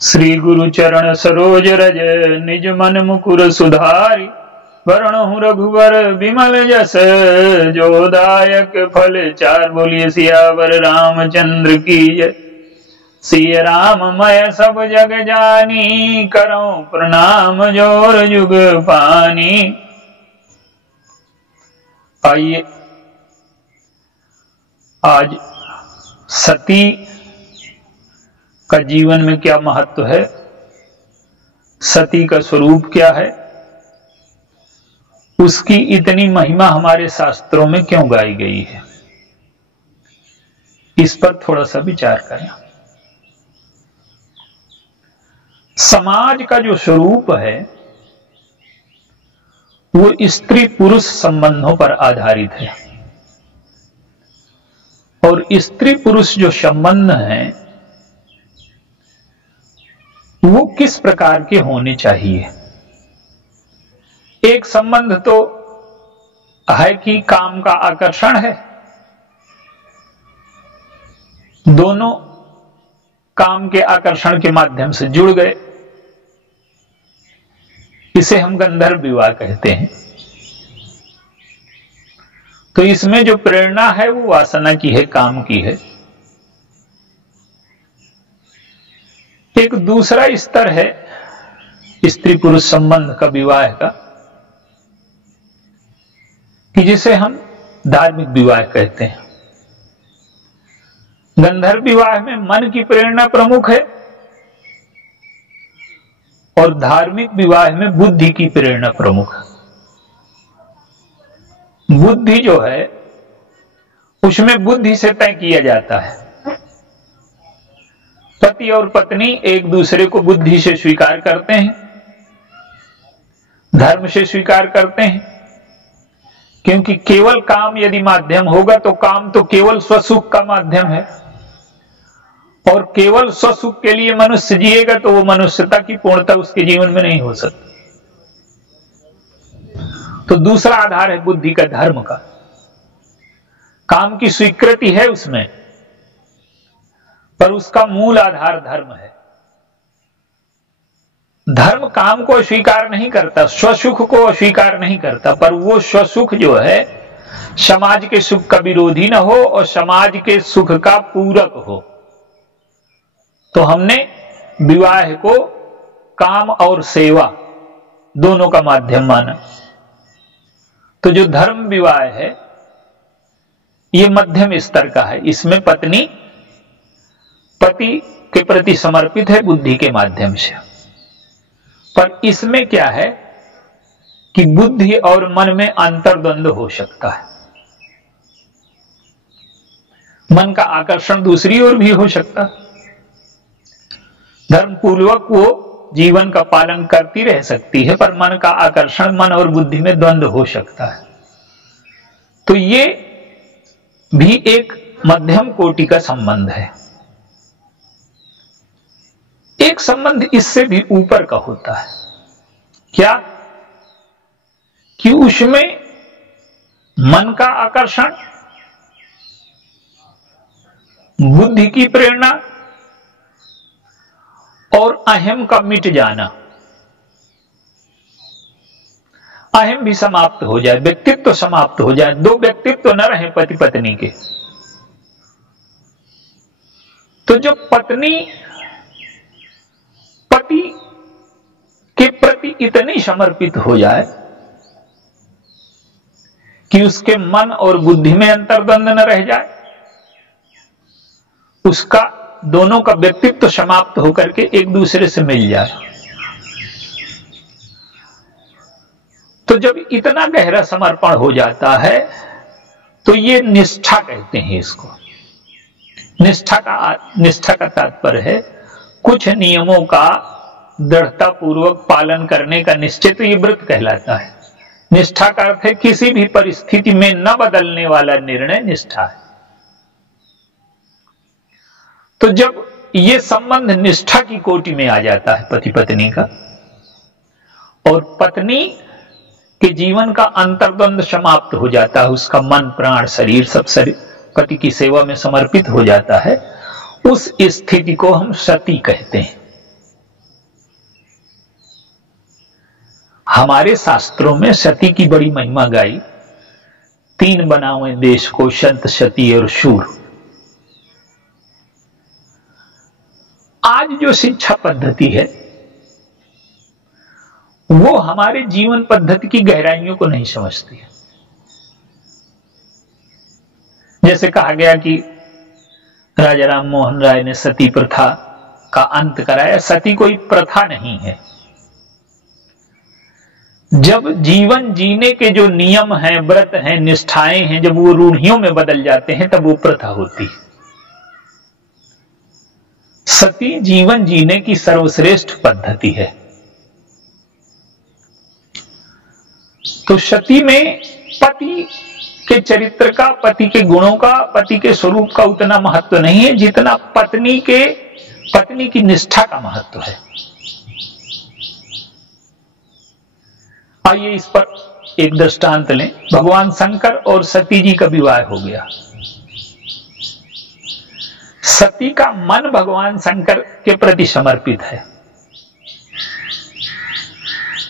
श्री गुरु चरण सरोज रज निज मन मुकुर सुधारी, वरणहु रघुवर विमल जस जो दायक फल चार। बोलिए सियावर रामचंद्र की जय। सिय राम मैं सब जग जानी, करो प्रणाम जोर जुग पानी। आइए आज सती का जीवन में क्या महत्व है, सती का स्वरूप क्या है, उसकी इतनी महिमा हमारे शास्त्रों में क्यों गाई गई है, इस पर थोड़ा सा विचार करें। समाज का जो स्वरूप है वो स्त्री पुरुष संबंधों पर आधारित है, और स्त्री पुरुष जो संबंध हैं वो किस प्रकार के होने चाहिए। एक संबंध तो है कि काम का आकर्षण है, दोनों काम के आकर्षण के माध्यम से जुड़ गए, इसे हम गंधर्व विवाह कहते हैं। तो इसमें जो प्रेरणा है वो वासना की है, काम की है। एक दूसरा स्तर है स्त्री पुरुष संबंध का, विवाह का, कि जिसे हम धार्मिक विवाह कहते हैं। गंधर्व विवाह में मन की प्रेरणा प्रमुख है और धार्मिक विवाह में बुद्धि की प्रेरणा प्रमुख है। बुद्धि जो है उसमें बुद्धि से तय किया जाता है। पति और पत्नी एक दूसरे को बुद्धि से स्वीकार करते हैं, धर्म से स्वीकार करते हैं, क्योंकि केवल काम यदि माध्यम होगा तो काम तो केवल स्वसुख का माध्यम है, और केवल स्वसुख के लिए मनुष्य जिएगा तो वो मनुष्यता की पूर्णता उसके जीवन में नहीं हो सकती। तो दूसरा आधार है बुद्धि का, धर्म का। काम की स्वीकृति है उसमें, पर उसका मूल आधार धर्म है। धर्म काम को अस्वीकार नहीं करता, स्वसुख को अस्वीकार नहीं करता, पर वो स्वसुख जो है समाज के सुख का विरोधी न हो और समाज के सुख का पूरक हो। तो हमने विवाह को काम और सेवा दोनों का माध्यम माना। तो जो धर्म विवाह है ये मध्यम स्तर का है, इसमें पत्नी पति के प्रति समर्पित है बुद्धि के माध्यम से। पर इसमें क्या है कि बुद्धि और मन में अंतर्द्वंद हो सकता है, मन का आकर्षण दूसरी ओर भी हो सकता है। धर्म पूर्वक वो जीवन का पालन करती रह सकती है, पर मन का आकर्षण, मन और बुद्धि में द्वंद्व हो सकता है। तो ये भी एक मध्यम कोटि का संबंध है। एक संबंध इससे भी ऊपर का होता है, क्या कि उसमें मन का आकर्षण, बुद्धि की प्रेरणा और अहम का मिट जाना, अहम भी समाप्त हो जाए, व्यक्तित्व समाप्त हो जाए, दो व्यक्तित्व न रहे पति पत्नी के। तो जब पत्नी पति के प्रति इतनी समर्पित हो जाए कि उसके मन और बुद्धि में अंतर्द्वंद न रह जाए, उसका दोनों का व्यक्तित्व समाप्त होकर के एक दूसरे से मिल जाए, तो जब इतना गहरा समर्पण हो जाता है तो ये निष्ठा कहते हैं इसको। निष्ठा का तात्पर्य है कुछ नियमों का दृढ़ता पूर्वक पालन करने का निश्चय, तो ये व्रत कहलाता है। निष्ठा का अर्थ है किसी भी परिस्थिति में न बदलने वाला निर्णय निष्ठा है। तो जब ये संबंध निष्ठा की कोटि में आ जाता है पति पत्नी का, और पत्नी के जीवन का अंतर्द्वंद समाप्त हो जाता है, उसका मन प्राण शरीर सब पति की सेवा में समर्पित हो जाता है, उस स्थिति को हम सती कहते हैं। हमारे शास्त्रों में सती की बड़ी महिमा गाई। 3 बनावे देश को, संत सती और शूर। आज जो शिक्षा पद्धति है वो हमारे जीवन पद्धति की गहराइयों को नहीं समझती है। जैसे कहा गया कि राजा राम मोहन राय ने सती प्रथा का अंत कराया। सती कोई प्रथा नहीं है। जब जीवन जीने के जो नियम हैं, व्रत हैं, निष्ठाएं हैं, जब वो रूढ़ियों में बदल जाते हैं तब वो प्रथा होती है। सती जीवन जीने की सर्वश्रेष्ठ पद्धति है। तो सती में पति के चरित्र का, पति के गुणों का, पति के स्वरूप का उतना महत्व नहीं है जितना पत्नी की निष्ठा का महत्व है। आइए इस पर एक दृष्टांत लें। भगवान शंकर और सती जी का विवाह हो गया। सती का मन भगवान शंकर के प्रति समर्पित है,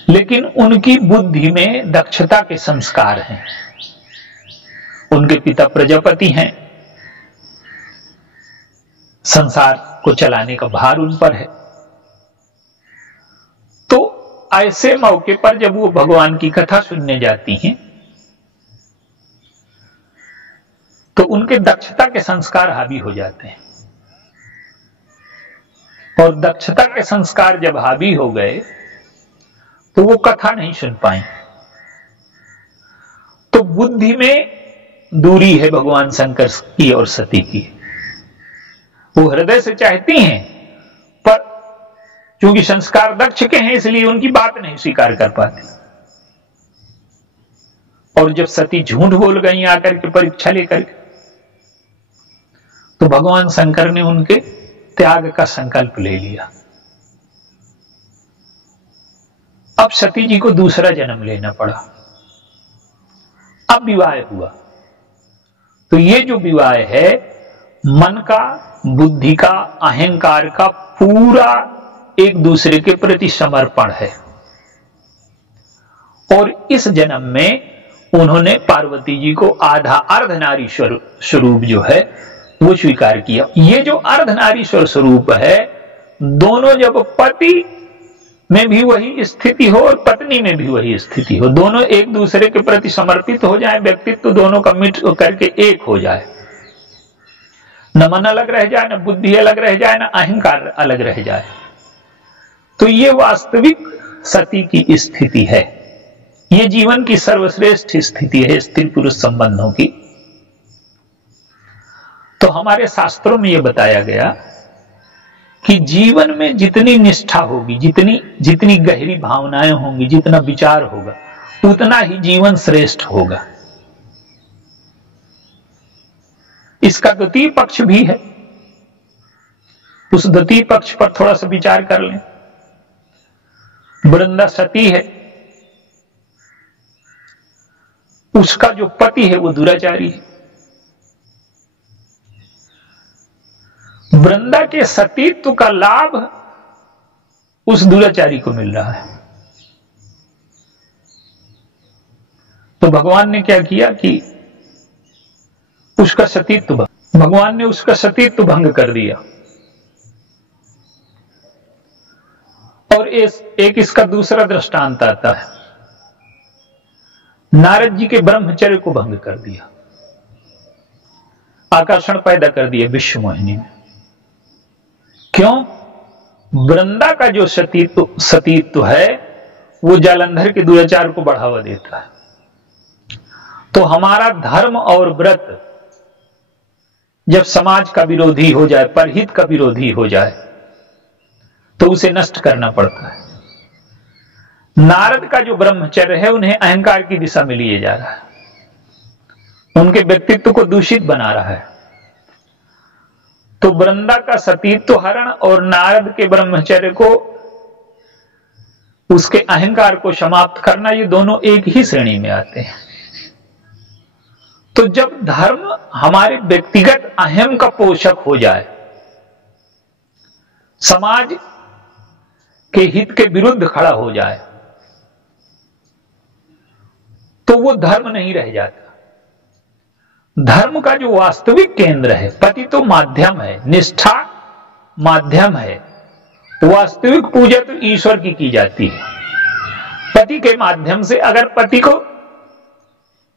लेकिन उनकी बुद्धि में दक्षता के संस्कार हैं। उनके पिता प्रजापति हैं, संसार को चलाने का भार उन पर है। तो ऐसे मौके पर जब वो भगवान की कथा सुनने जाती हैं तो उनके दक्षता के संस्कार हावी हो जाते हैं, और दक्षता के संस्कार जब हावी हो गए तो वो कथा नहीं सुन पाई। तो बुद्धि में दूरी है भगवान शंकर की और सती की। वो हृदय से चाहती हैं, पर क्योंकि संस्कार दक्ष के हैं इसलिए उनकी बात नहीं स्वीकार कर पाते। और जब सती झूठ बोल गई आकर के परीक्षा लेकर के, तो भगवान शंकर ने उनके त्याग का संकल्प ले लिया। अब सती जी को दूसरा जन्म लेना पड़ा। अब विवाह हुआ। तो ये जो विवाह है, मन का, बुद्धि का, अहंकार का पूरा एक दूसरे के प्रति समर्पण है। और इस जन्म में उन्होंने पार्वती जी को आधा अर्धनारीश्वर स्वरूप जो है वो स्वीकार किया। ये जो अर्धनारीश्वर स्वरूप है, दोनों जब पति में भी वही स्थिति हो और पत्नी में भी वही स्थिति हो, दोनों एक दूसरे के प्रति समर्पित हो जाए, व्यक्तित्व दोनों का मिट करके एक हो जाए, न मन अलग रह जाए, न बुद्धि अलग रह जाए, न अहंकार अलग रह जाए, तो ये वास्तविक सती की स्थिति है। ये जीवन की सर्वश्रेष्ठ स्थिति है स्त्री पुरुष संबंधों की। तो हमारे शास्त्रों में यह बताया गया कि जीवन में जितनी निष्ठा होगी, जितनी गहरी भावनाएं होंगी, जितना विचार होगा, उतना ही जीवन श्रेष्ठ होगा। इसका द्वितीय पक्ष भी है। उस द्वितीय पक्ष पर थोड़ा सा विचार कर लें। वृंदा सती है, उसका जो पति है वो दुराचारी है। वृंदा के सतीत्व का लाभ उस दुराचारी को मिल रहा है। तो भगवान ने क्या किया कि भगवान ने उसका सतीत्व भंग कर दिया। और एक इसका दूसरा दृष्टांत आता है। नारद जी के ब्रह्मचर्य को भंग कर दिया, आकर्षण पैदा कर दिया विश्व मोहिनी में। क्यों? वृंदा का जो सतीत्व है वो जालंधर के दुराचार को बढ़ावा देता है। तो हमारा धर्म और व्रत जब समाज का विरोधी हो जाए, परहित का विरोधी हो जाए, तो उसे नष्ट करना पड़ता है। नारद का जो ब्रह्मचर्य है उन्हें अहंकार की दिशा में लिए जा रहा है, उनके व्यक्तित्व को दूषित बना रहा है। तो वृंदा का सतीत्व हरण और नारद के ब्रह्मचर्य को, उसके अहंकार को समाप्त करना, ये दोनों एक ही श्रेणी में आते हैं। तो जब धर्म हमारे व्यक्तिगत अहम का पोषक हो जाए, समाज के हित के विरुद्ध खड़ा हो जाए, तो वो धर्म नहीं रह जाता। धर्म का जो वास्तविक केंद्र है, पति तो माध्यम है, निष्ठा माध्यम है, वास्तविक पूजा तो ईश्वर की जाती है। पति के माध्यम से अगर पति को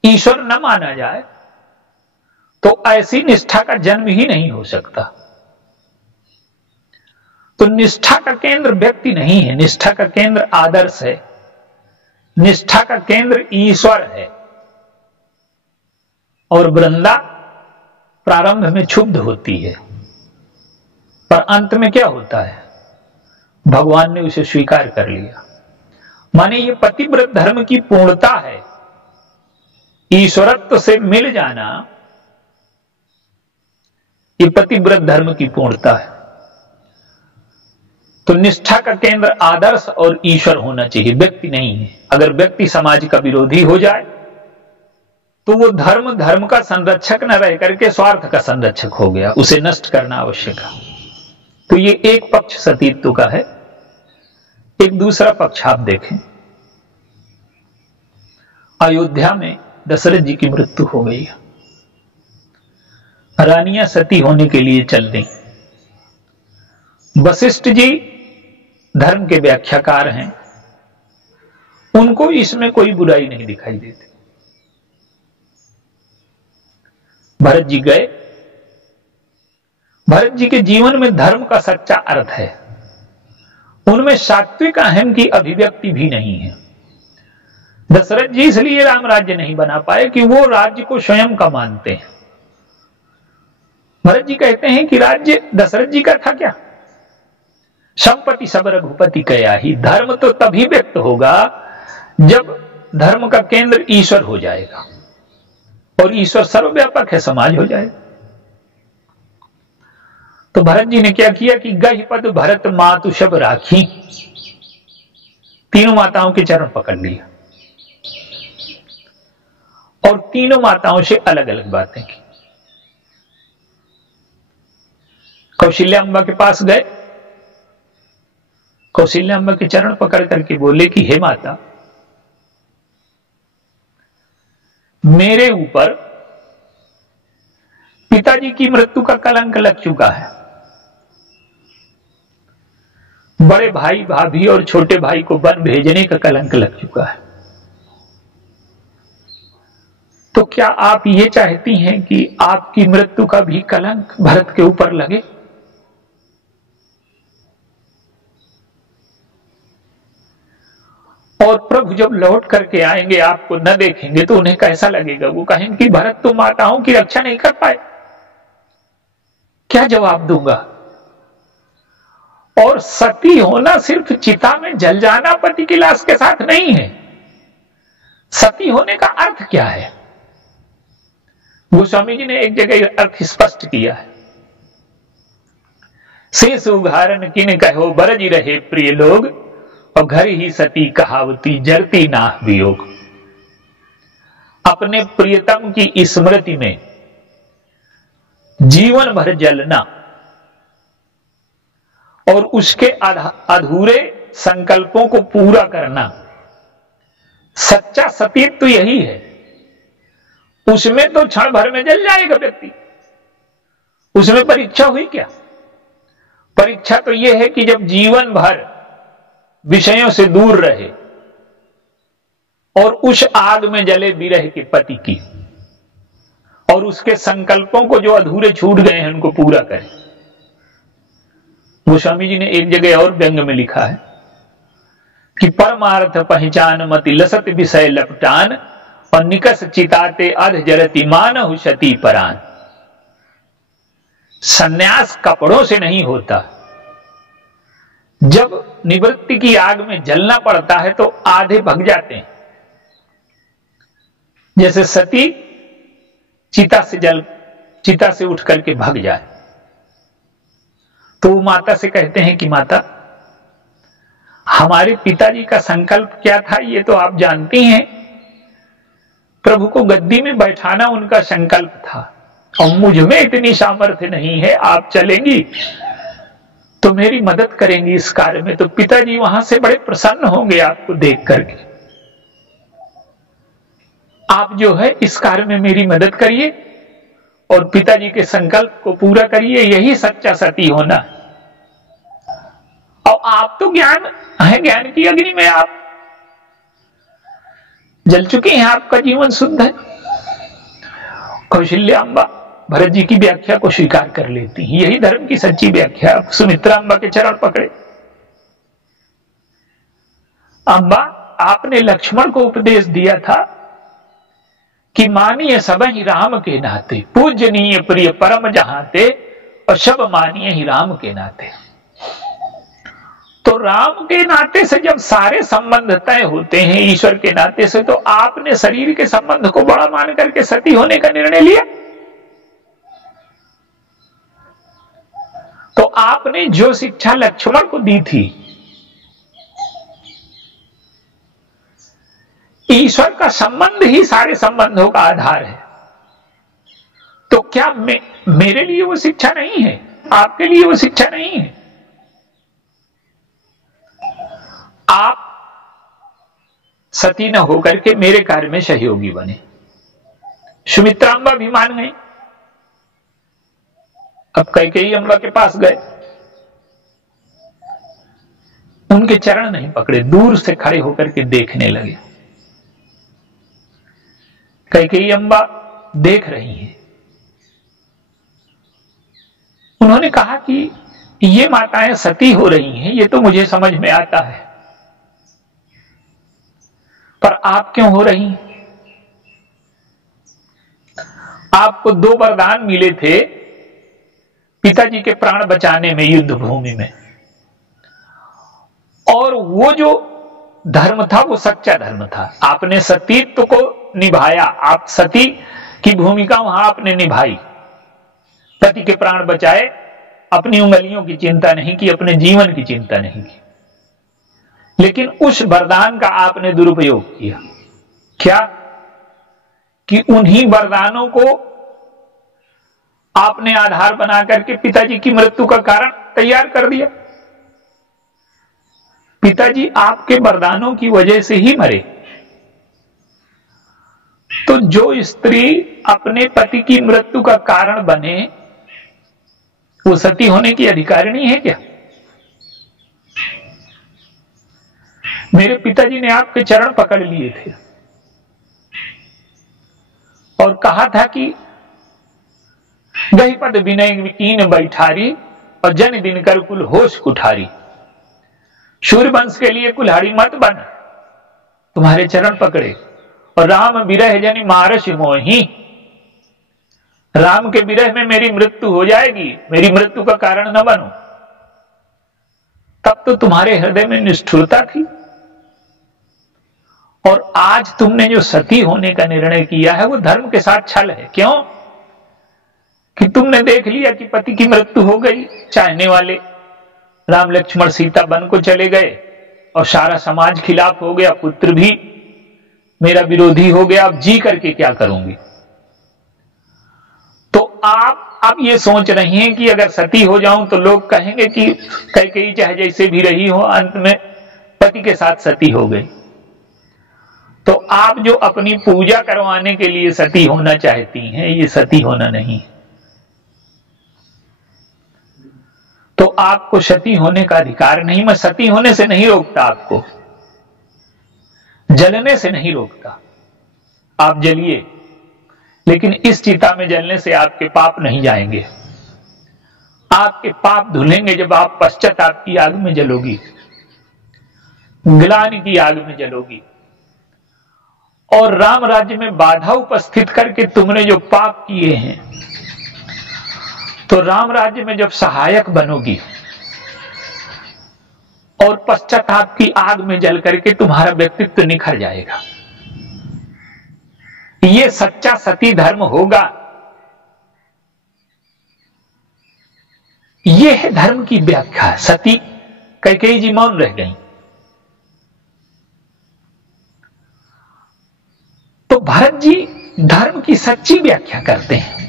ईश्वर न माना जाए तो ऐसी निष्ठा का जन्म ही नहीं हो सकता। तो निष्ठा का केंद्र व्यक्ति नहीं है, निष्ठा का केंद्र आदर्श है, निष्ठा का केंद्र ईश्वर है। और वृंदा प्रारंभ में क्षुब्ध होती है, पर अंत में क्या होता है, भगवान ने उसे स्वीकार कर लिया। माने ये पतिव्रत धर्म की पूर्णता है, ईश्वरत्व से मिल जाना, ये पतिव्रत धर्म की पूर्णता है। तो निष्ठा का केंद्र आदर्श और ईश्वर होना चाहिए, व्यक्ति नहीं है। अगर व्यक्ति समाज का विरोधी हो जाए तो वो धर्म का संरक्षक न रह करके स्वार्थ का संरक्षक हो गया, उसे नष्ट करना आवश्यक है। तो ये एक पक्ष सतीत्व का है। एक दूसरा पक्ष आप देखें, अयोध्या में दशरथ जी की मृत्यु हो गई, रानियां सती होने के लिए चल गई। वशिष्ठ जी धर्म के व्याख्याकार हैं, उनको इसमें कोई बुराई नहीं दिखाई देती। भरत जी गए, भरत जी के जीवन में धर्म का सच्चा अर्थ है, उनमें सात्विक अहम की अभिव्यक्ति भी नहीं है। दशरथ जी इसलिए राम राज्य नहीं बना पाए कि वो राज्य को स्वयं का मानते हैं। भरत जी कहते हैं कि राज्य दशरथ जी का था क्या, संपत्ति सब रघुपति कया ही। धर्म तो तभी व्यक्त होगा जब धर्म का केंद्र ईश्वर हो जाएगा, और ईश्वर सर्वव्यापक है, समाज हो जाएगा। तो भरत जी ने क्या किया कि गहि पद भरत मातु शब राखी, तीनों माताओं के चरण पकड़ लिया और तीनों माताओं से अलग अलग बातें की। कौशल्याम्बा के पास गए, कौशल्याम्बा के चरण पकड़ करके बोले कि हे माता, मेरे ऊपर पिताजी की मृत्यु का कलंक लग चुका है, बड़े भाई भाभी और छोटे भाई को वन भेजने का कलंक लग चुका है। तो क्या आप ये चाहती हैं कि आपकी मृत्यु का भी कलंक भरत के ऊपर लगे? और प्रभु जब लौट करके आएंगे, आपको न देखेंगे तो उन्हें कैसा लगेगा? वो कहेंगे कि भरत तो माताओं की रक्षा नहीं कर पाए। क्या जवाब दूंगा? और सती होना सिर्फ चिता में जल जाना पति की लाश के साथ नहीं है। सती होने का अर्थ क्या है, गोस्वामी जी ने एक जगह अर्थ स्पष्ट किया है। शेष उदाहरण किन कहो बरज रहे प्रिय लोग, और घर ही सती कहावती जरती नाह वियोग। अपने प्रियतम की स्मृति में जीवन भर जलना और उसके अधूरे संकल्पों को पूरा करना, सच्चा सतीत्व तो यही है। उसमें तो क्षण भर में जल जाएगा व्यक्ति, उसमें परीक्षा हुई क्या? परीक्षा तो यह है कि जब जीवन भर विषयों से दूर रहे और उस आग में जले विरह के पति की, और उसके संकल्पों को जो अधूरे छूट गए हैं उनको पूरा करें। गोस्वामी जी ने एक जगह और व्यंग में लिखा है कि परमार्थ पहचान मति लसत विषय लपटान, और निकस चिताते अध जरती मानहु सती परान। सन्यास कपड़ों से नहीं होता, जब निवृत्ति की आग में जलना पड़ता है तो आधे भग जाते हैं। जैसे सती चिता से उठ करके भग जाए, तो वो माता से कहते हैं कि माता, हमारे पिताजी का संकल्प क्या था ये तो आप जानती हैं। प्रभु को गद्दी में बैठाना उनका संकल्प था, और मुझ में इतनी सामर्थ्य नहीं है। आप चलेंगी तो मेरी मदद करेंगी इस कार्य में, तो पिताजी वहां से बड़े प्रसन्न होंगे आपको देख करके। आप जो है इस कार्य में मेरी मदद करिए और पिताजी के संकल्प को पूरा करिए, यही सच्चा सती होना। और आप तो ज्ञान है, ज्ञान की अग्नि में आप जल चुके हैं, आपका जीवन शुद्ध है। कौशल्या अम्बा भरत जी की व्याख्या को स्वीकार कर लेती हैं, यही धर्म की सच्ची व्याख्या। सुमित्रा अम्बा के चरण पकड़े, अम्बा आपने लक्ष्मण को उपदेश दिया था कि मानिए सब ही राम के नाते, पूजनीय प्रिय परम जहाते, और सब मानिए ही राम के नाते। तो राम के नाते से जब सारे संबंध तय होते हैं ईश्वर के नाते से, तो आपने शरीर के संबंध को बड़ा मान करके सती होने का निर्णय लिया। तो आपने जो शिक्षा लक्ष्मण को दी थी, ईश्वर का संबंध ही सारे संबंधों का आधार है, तो क्या मेरे लिए वो शिक्षा नहीं है? आपके लिए वो शिक्षा नहीं है? आप सती न होकर के मेरे कार्य में सहयोगी बने। सुमित्रा अम्बा भी मान गई। अब कैकेयी अम्बा के पास गए, उनके चरण नहीं पकड़े, दूर से खड़े होकर के देखने लगे। कैकेयी अम्बा देख रही हैं। उन्होंने कहा कि ये माताएं सती हो रही हैं, ये तो मुझे समझ में आता है, पर आप क्यों हो रही? आपको 2 वरदान मिले थे पिताजी के प्राण बचाने में युद्ध भूमि में, और वो जो धर्म था वो सच्चा धर्म था। आपने सतीत्व को निभाया, आप सती की भूमिका वहां आपने निभाई, पति के प्राण बचाए, अपनी उंगलियों की चिंता नहीं की, अपने जीवन की चिंता नहीं की। लेकिन उस वरदान का आपने दुरुपयोग किया। क्या कि उन्हीं वरदानों को आपने आधार बना करके पिताजी की मृत्यु का कारण तैयार कर दिया। पिताजी आपके वरदानों की वजह से ही मरे। तो जो स्त्री अपने पति की मृत्यु का कारण बने, वो सती होने की अधिकारिणी है क्या? मेरे पिताजी ने आपके चरण पकड़ लिए थे और कहा था कि गही पद विनय कीन बैठारी, और जन दिन कर कुल होश कुठारी। सूर्यवंश के लिए कुल्हाड़ी मत बन, तुम्हारे चरण पकड़े। और राम विरह जनि मारस मोही, राम के विरह में मेरी मृत्यु हो जाएगी, मेरी मृत्यु का कारण न बनो। तब तो तुम्हारे हृदय में निष्ठुरता थी, और आज तुमने जो सती होने का निर्णय किया है वो धर्म के साथ छल है। क्यों? कि तुमने देख लिया कि पति की मृत्यु हो गई, चाहने वाले राम लक्ष्मण सीता वन को चले गए, और सारा समाज खिलाफ हो गया, पुत्र भी मेरा विरोधी हो गया, अब जी करके क्या करूंगी? तो आप अब ये सोच रही हैं कि अगर सती हो जाऊं तो लोग कहेंगे कि कैकेयी चाहे जैसे भी रही हो, अंत में पति के साथ सती हो गई। तो आप जो अपनी पूजा करवाने के लिए सती होना चाहती हैं, ये सती होना नहीं। तो आपको सती होने का अधिकार नहीं। मैं सती होने से नहीं रोकता, आपको जलने से नहीं रोकता। आप जलिए, लेकिन इस चिता में जलने से आपके पाप नहीं जाएंगे। आपके पाप धुलेंगे जब आप पश्चाताप की आग में जलोगी, ग्लानि की आग में जलोगी। और राम राज्य में बाधा उपस्थित करके तुमने जो पाप किए हैं, तो राम राज्य में जब सहायक बनोगी और पश्चाताप की आग में जल करके तुम्हारा व्यक्तित्व निखर जाएगा। ये सच्चा सती धर्म होगा। ये है धर्म की व्याख्या। सती कैकेयी जी मौन रह गई। तो भरत जी धर्म की सच्ची व्याख्या करते हैं।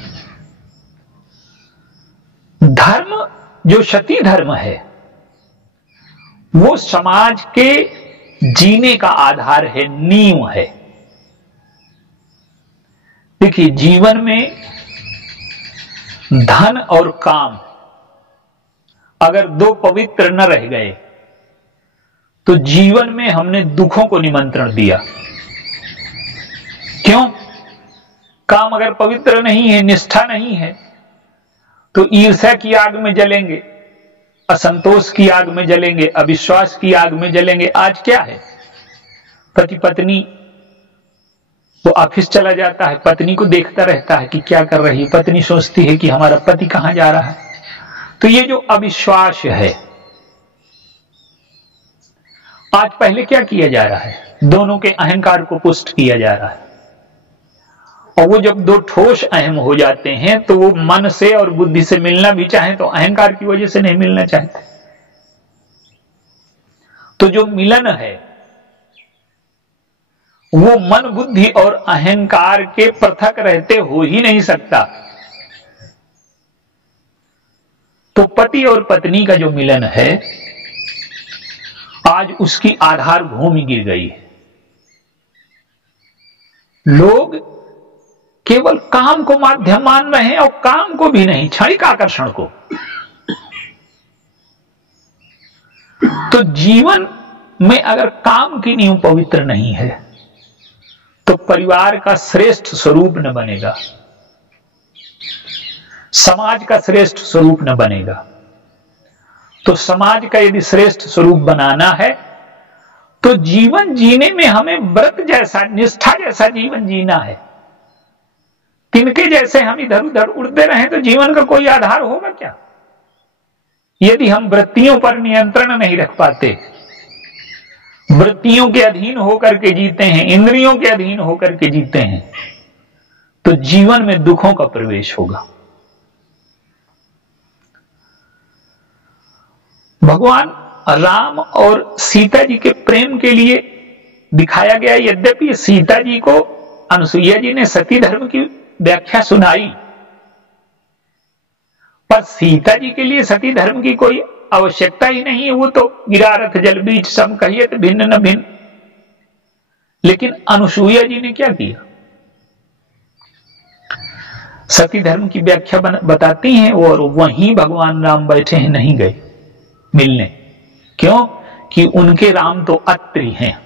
धर्म जो सती धर्म है वो समाज के जीने का आधार है, नींव है। देखिए, जीवन में धन और काम अगर दो पवित्र न रह गए तो जीवन में हमने दुखों को निमंत्रण दिया। क्यों? काम अगर पवित्र नहीं है, निष्ठा नहीं है, तो ईर्ष्या की आग में जलेंगे, असंतोष की आग में जलेंगे, अविश्वास की आग में जलेंगे। आज क्या है, पति पत्नी, वो ऑफिस चला जाता है, पत्नी को देखता रहता है कि क्या कर रही है, पत्नी सोचती है कि हमारा पति कहां जा रहा है। तो ये जो अविश्वास है, आज पहले क्या किया जा रहा है, दोनों के अहंकार को पुष्ट किया जा रहा है। और वो जब दो ठोस अहम हो जाते हैं तो वो मन से और बुद्धि से मिलना भी चाहे तो अहंकार की वजह से नहीं मिलना चाहते। तो जो मिलन है वो मन, बुद्धि और अहंकार के पृथक रहते हो ही नहीं सकता। तो पति और पत्नी का जो मिलन है, आज उसकी आधार भूमि गिर गई है। लोग केवल काम को माध्यम मान रहे हैं और काम को भी नहीं, क्षणिक आकर्षण को। तो जीवन में अगर काम की नींव पवित्र नहीं है तो परिवार का श्रेष्ठ स्वरूप न बनेगा, समाज का श्रेष्ठ स्वरूप न बनेगा। तो समाज का यदि श्रेष्ठ स्वरूप बनाना है तो जीवन जीने में हमें व्रत जैसा, निष्ठा जैसा जीवन जीना है। तिनके जैसे हम इधर उधर उड़ते रहें तो जीवन का कोई आधार होगा क्या? यदि हम वृत्तियों पर नियंत्रण नहीं रख पाते, वृत्तियों के अधीन होकर के जीते हैं, इंद्रियों के अधीन होकर के जीते हैं, तो जीवन में दुखों का प्रवेश होगा। भगवान राम और सीता जी के प्रेम के लिए दिखाया गया, यद्यपि सीता जी को अनुसुईया जी ने सती धर्म की व्याख्या सुनाई, पर सीता जी के लिए सती धर्म की कोई आवश्यकता ही नहीं है। वो तो गिरा रथ जल बीच सम कहियत भिन्न न भिन्न। लेकिन अनुसुईया जी ने क्या किया, सती धर्म की व्याख्या बताती हैं, और वहीं भगवान राम बैठे हैं, नहीं गए मिलने। क्यों? कि उनके राम तो अत्रि हैं।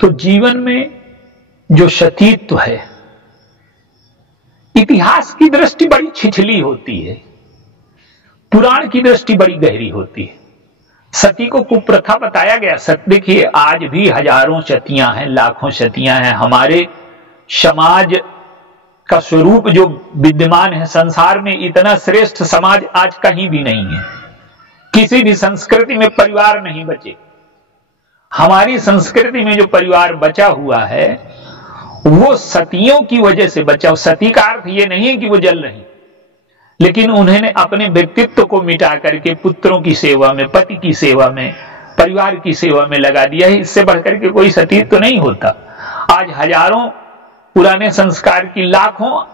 तो जीवन में जो सतीत्व है, इतिहास की दृष्टि बड़ी छिछली होती है, पुराण की दृष्टि बड़ी गहरी होती है। सती को कुप्रथा बताया गया। देखिए, आज भी हजारों सतियां हैं, लाखों सतियां हैं। हमारे समाज का स्वरूप जो विद्यमान है संसार में, इतना श्रेष्ठ समाज आज कहीं भी नहीं है। किसी भी संस्कृति में परिवार नहीं बचे। हमारी संस्कृति में जो परिवार बचा हुआ है वो सतियों की वजह से बचा। सती का अर्थ ये नहीं है कि वो जल रही, लेकिन उन्होंने अपने व्यक्तित्व को मिटा करके पुत्रों की सेवा में, पति की सेवा में, परिवार की सेवा में लगा दिया है। इससे बढ़कर के कोई सतीत्व तो नहीं होता। आज हजारों पुराने संस्कार की लाखों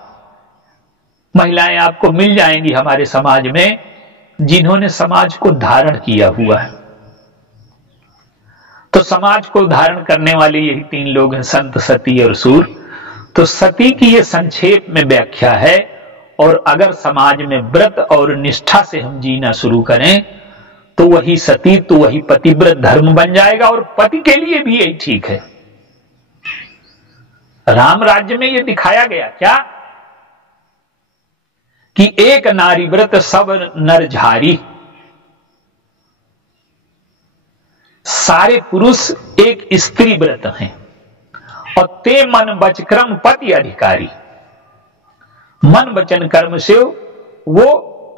महिलाएं आपको मिल जाएंगी हमारे समाज में, जिन्होंने समाज को धारण किया हुआ है। तो समाज को धारण करने वाले यही तीन लोग हैं, संत, सती और सूर। तो सती की ये संक्षेप में व्याख्या है। और अगर समाज में व्रत और निष्ठा से हम जीना शुरू करें तो वही सती, तो वही पतिव्रत धर्म बन जाएगा। और पति के लिए भी यही ठीक है। राम राज्य में यह दिखाया गया क्या कि एक नारी व्रत सब नर झारी। सारे पुरुष एक स्त्री व्रत हैं, और ते मन बच क्रम पति अधिकारी। मन वचन कर्म से वो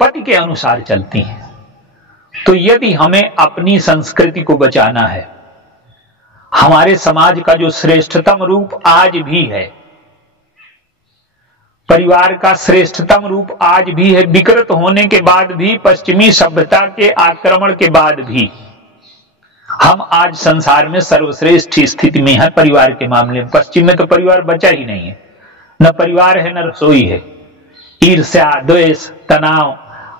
पति के अनुसार चलती हैं। तो यदि हमें अपनी संस्कृति को बचाना है, हमारे समाज का जो श्रेष्ठतम रूप आज भी है, परिवार का श्रेष्ठतम रूप आज भी है, विकृत होने के बाद भी, पश्चिमी सभ्यता के आक्रमण के बाद भी, हम आज संसार में सर्वश्रेष्ठ स्थिति में है परिवार के मामले में। पश्चिम में तो परिवार बचा ही नहीं है, न परिवार है न रसोई है। ईर्ष्या, द्वेष, तनाव,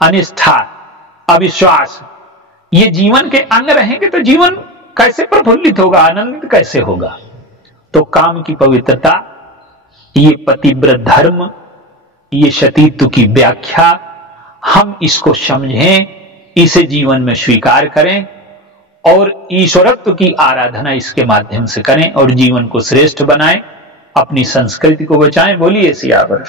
अनिष्ठा, अविश्वास, ये जीवन के अंग रहेंगे तो जीवन कैसे प्रफुल्लित होगा, आनंदित कैसे होगा। तो काम की पवित्रता, ये पतिव्रत धर्म, ये सतीत्व की व्याख्या, हम इसको समझें, इसे जीवन में स्वीकार करें और ईश्वरत्व की आराधना इसके माध्यम से करें और जीवन को श्रेष्ठ बनाएं, अपनी संस्कृति को बचाएं। बोलिए सियावर।